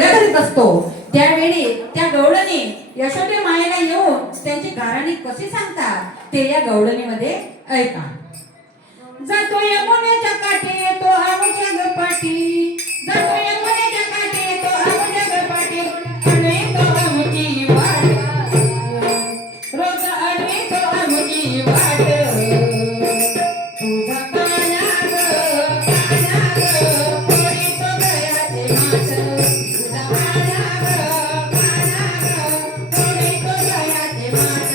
करीत असतो त्यावेळी त्या गवळणी यशोदे मायेला येऊन त्यांची गाराणी कशी सांगतात ते या गवळणीमध्ये ऐका. जातो यमुनेच्या काठी तो आमच्या गपाटी, जातो यमुनेच्या काठी तो आमच्या गपाटी, आणि तो आमची वाट, रोज आणि तो आमची वाट. तुझा काना ग पोरी तो गयाचे माठ, तुझा काना ग पोरी तो गयाचे माठ.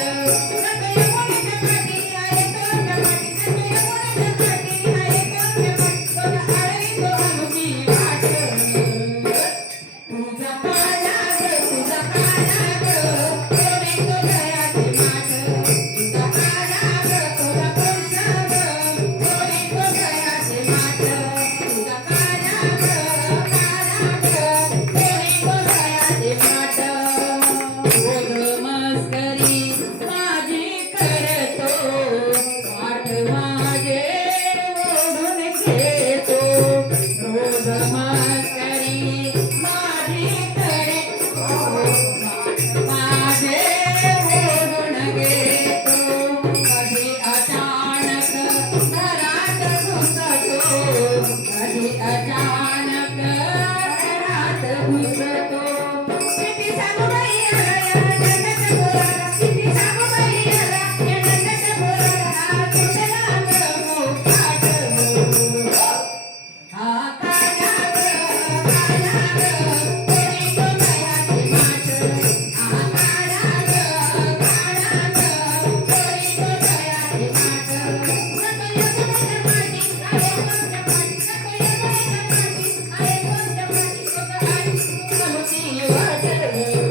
जातो यमुनेच्या काठी आहे तो आमच्या काठी, जातो यमुनेच्या काठी आहे तो आमच्या काठी, रोज आणि तो आमची वाट. तुझा काना ग पोरी तो गयाचे माठ, तुझा काना ग तुझा पुरुषा ग पोरी तो गयाचे माठ, तुझा काना ग पोरी तो गयाचे माठ. रोज मस्करी माझी करतो, पाठ माझे ओढून घेतो. रोज मस्करी माझी करतो, पाठ माझे ओढून घेतो. कधी अचानक घरात घुसतो, कधी अचानक घरात घुसतो. किती सांगू बाई आला या नंदच्या पोराला, किती सांगू बाई आला या नंदच्या पोराला, कुठला ग मोकाट. हा काना ग पोरी तो गयाचे माठ, हा काना ग पोरी तो गयाचे माठ. जातो यमुनेच्या काठी आहे कोणत्या पाठी, जातो यमुनेच्या काठी आहे कोणत्या पाठी, रोज आणि आमची वाट.